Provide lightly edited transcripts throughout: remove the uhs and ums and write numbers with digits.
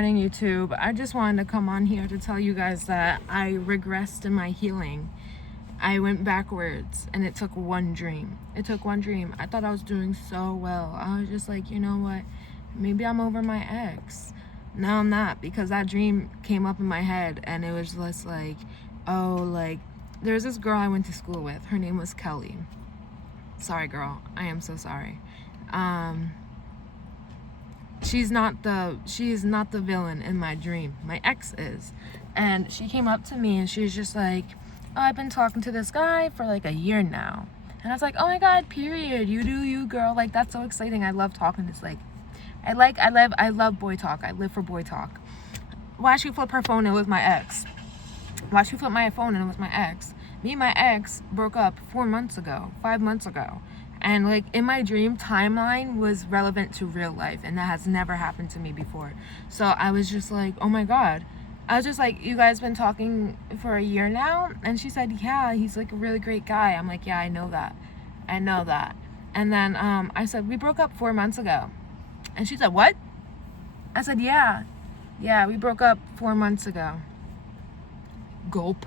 Morning, YouTube. I just wanted to come on here to tell you guys that I regressed in my healing. I went backwards and it took one dream. I thought I was doing so well. I was just like, you know what? Maybe I'm over my ex. No, I'm not, because that dream came up in my head and it was just like, oh, like, there's this girl I went to school with. Her name was Kelly. Sorry, girl. I am so sorry. She is not the villain in my dream. My ex is. And she came up to me and she was just like, oh, I've been talking to this guy for like a year now. And I was like, oh my God, period. You do you, girl. Like, that's so exciting. I love talking. It's like, I love boy talk. I live for boy talk. Why she flip her phone in with my ex? Why she flip my phone in with my ex? Me and my ex broke up 5 months ago. And like in my dream, timeline was relevant to real life, and that has never happened to me before. So I was just like, oh my God. I was just like, you guys been talking for a year now? And she said, yeah, he's like a really great guy. I'm like, yeah, I know that. And then I said, we broke up 4 months ago. And she said, what? I said, yeah, we broke up 4 months ago. Gulp.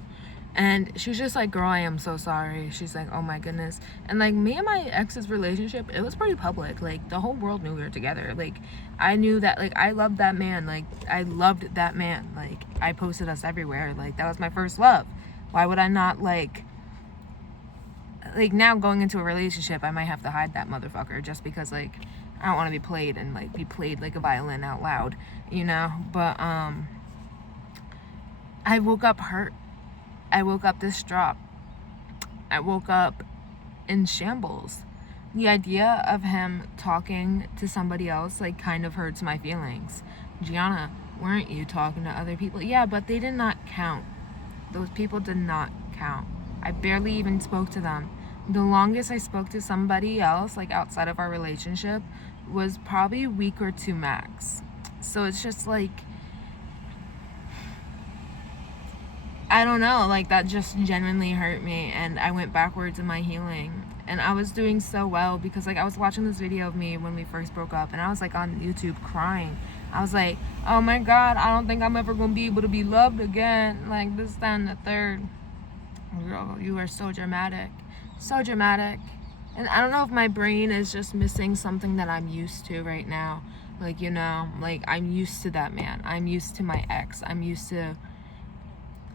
And she's just like, girl, I am so sorry. She's like, oh my goodness. And like, me and my ex's relationship, it was pretty public. Like, the whole world knew we were together. Like, I knew that, like, I loved that man. Like, I loved that man. Like, I posted us everywhere. Like, that was my first love. Why would I not, like now going into a relationship, I might have to hide that motherfucker just because, like, I don't want to be played and, like, be played like a violin out loud, you know? But, I woke up hurt. I woke up distraught. I woke up in shambles. The idea of him talking to somebody else, like, kind of hurts my feelings. Gianna, weren't you talking to other people? Yeah, but they did not count. Those people did not count. I barely even spoke to them. The longest I spoke to somebody else, like, outside of our relationship, was probably a week or two max. So it's just like, I don't know, like, that just genuinely hurt me, and I went backwards in my healing. And I was doing so well because, like, I was watching this video of me when we first broke up, and I was, like, on YouTube crying. I was like, oh my God, I don't think I'm ever gonna be able to be loved again. Like, this, that, and the third. Girl, you are so dramatic. So dramatic. And I don't know if my brain is just missing something that I'm used to right now. Like, you know, like, I'm used to that man. I'm used to my ex.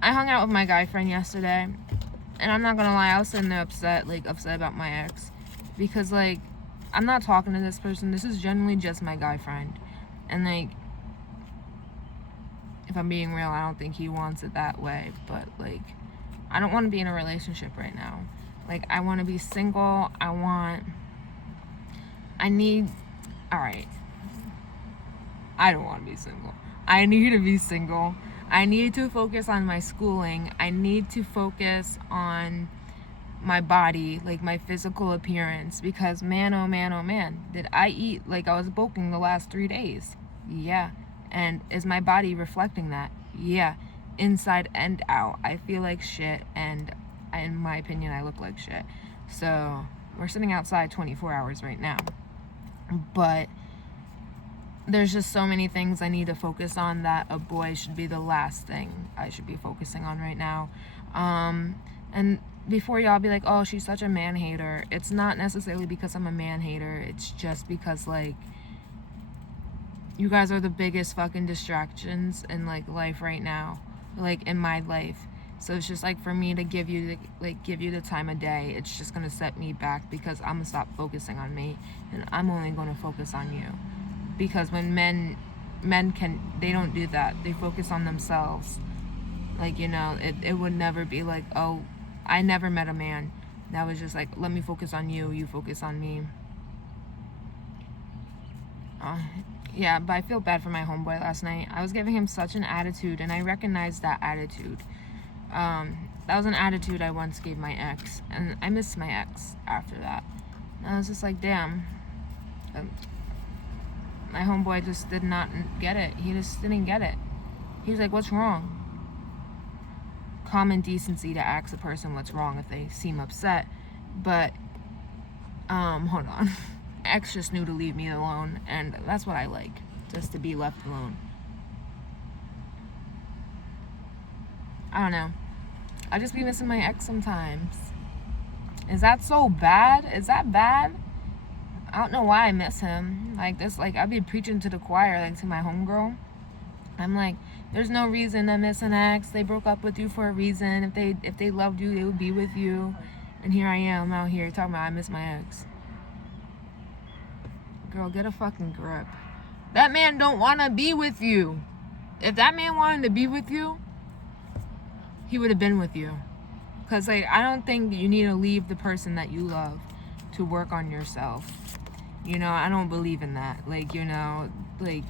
I hung out with my guy friend yesterday, and I'm not gonna lie, I was sitting there upset about my ex, because, like, I'm not talking to this person. This is generally just my guy friend, and, like, if I'm being real, I don't think he wants it that way, but, like, I don't want to be in a relationship right now. Like, I want to be single. Alright, I don't want to be single. I need to be single. I need to focus on my schooling. I need to focus on my body, like my physical appearance, because man, oh man, oh man, did I eat like I was bulking the last 3 days? Yeah. And is my body reflecting that? Yeah. Inside and out, I feel like shit, and in my opinion, I look like shit. So we're sitting outside 24 hours right now, but there's just so many things I need to focus on that a boy should be the last thing I should be focusing on right now. And before y'all be like, oh, she's such a man hater, it's not necessarily because I'm a man hater. It's just because, like, you guys are the biggest fucking distractions in, like, life right now, like, in my life. So it's just like, for me to give you the time of day, it's just gonna set me back, because I'm gonna stop focusing on me and I'm only gonna focus on you. Because when men they don't do that. They focus on themselves. Like, you know, it would never be like, oh, I never met a man that was just like, let me focus on you, you focus on me. Yeah, but I feel bad for my homeboy last night. I was giving him such an attitude, and I recognized that attitude. That was an attitude I once gave my ex, and I missed my ex after that. And I was just like, damn. My homeboy just did not get it. He just didn't get it. He was like, what's wrong? Common decency to ask a person what's wrong if they seem upset. But, hold on. My ex just knew to leave me alone, and that's what I like. Just to be left alone. I don't know. I just be missing my ex sometimes. Is that so bad? Is that bad? I don't know why I miss him. Like this, like I'd be preaching to the choir, like to my homegirl. I'm like, there's no reason to miss an ex. They broke up with you for a reason. If they loved you, they would be with you. And here I am out here talking about I miss my ex. Girl, get a fucking grip. That man don't want to be with you. If that man wanted to be with you, he would have been with you. Because, like, I don't think you need to leave the person that you love to work on yourself. You know, I don't believe in that. Like, you know, like,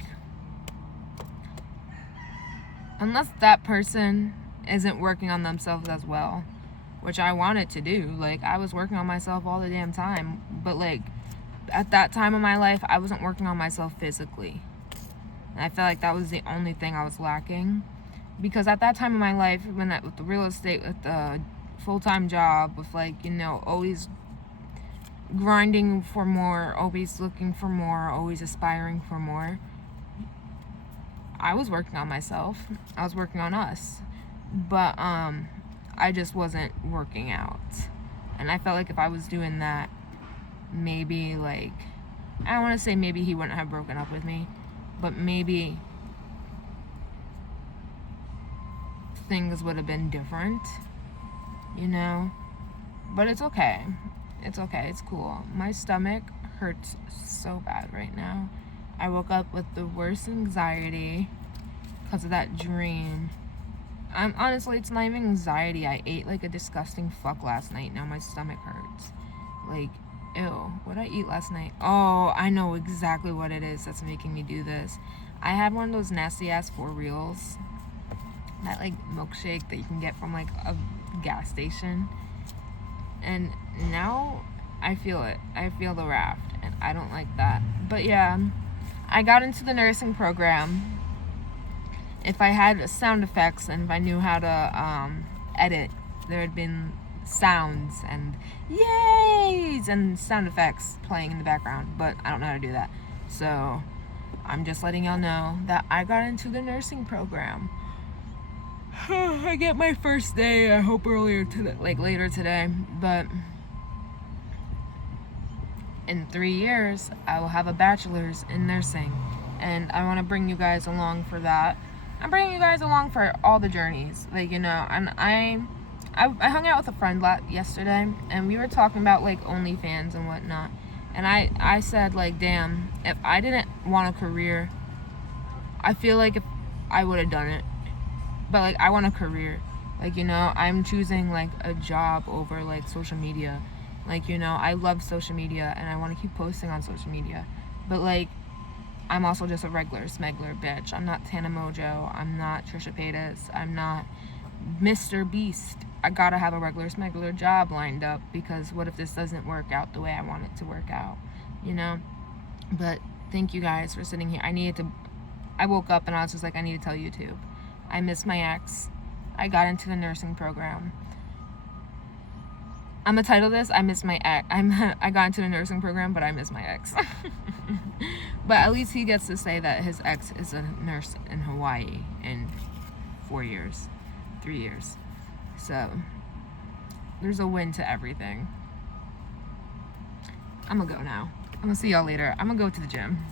unless that person isn't working on themselves as well, which I wanted to do. Like, I was working on myself all the damn time. But, like, at that time of my life, I wasn't working on myself physically. And I felt like that was the only thing I was lacking. Because at that time of my life, with the real estate, with the full-time job, with, like, you know, always grinding for more, always looking for more, always aspiring for more, I was working on myself. I was working on us. But I just wasn't working out. And I felt like if I was doing that, maybe, like, I don't want to say maybe he wouldn't have broken up with me, but maybe things would have been different, you know. But it's okay. It's okay. It's cool. My stomach hurts so bad right now. I woke up with the worst anxiety because of that dream. Honestly, it's not even anxiety. I ate like a disgusting fuck last night. Now my stomach hurts. Like, ew. What did I eat last night? Oh, I know exactly what it is that's making me do this. I had one of those nasty ass 4 Reals. That like milkshake that you can get from like a gas station. And now I feel it. I feel the raft. And I don't like that. But yeah, I got into the nursing program. If I had sound effects and if I knew how to edit, there had been sounds and yays and sound effects playing in the background, but I don't know how to do that. So I'm just letting y'all know that I got into the nursing program. I get my first day, I hope later today, but in 3 years I will have a bachelor's in nursing, and I want to bring you guys along for that. I'm bringing you guys along for all the journeys, like, you know. And I hung out with a friend yesterday, and we were talking about like OnlyFans and whatnot, and I said, like, damn, if I didn't want a career, I feel like if I would have done it, but like I want a career, like, you know. I'm choosing like a job over like social media, like, you know. I love social media and I want to keep posting on social media, but like I'm also just a regular smuggler bitch. I'm not Tana Mojo. I'm not Trisha Paytas. I'm not Mr. Beast. I gotta have a regular smuggler job lined up, because what if this doesn't work out the way I want it to work out, you know? But thank you guys for sitting here. I woke up and I was just like, I need to tell YouTube. I miss my ex. I got into the nursing program. I'm gonna title this, I miss my ex. I got into the nursing program, but I miss my ex. But at least he gets to say that his ex is a nurse in Hawaii in 3 years. So there's a win to everything. I'm gonna go now. I'm gonna see y'all later. I'm gonna go to the gym.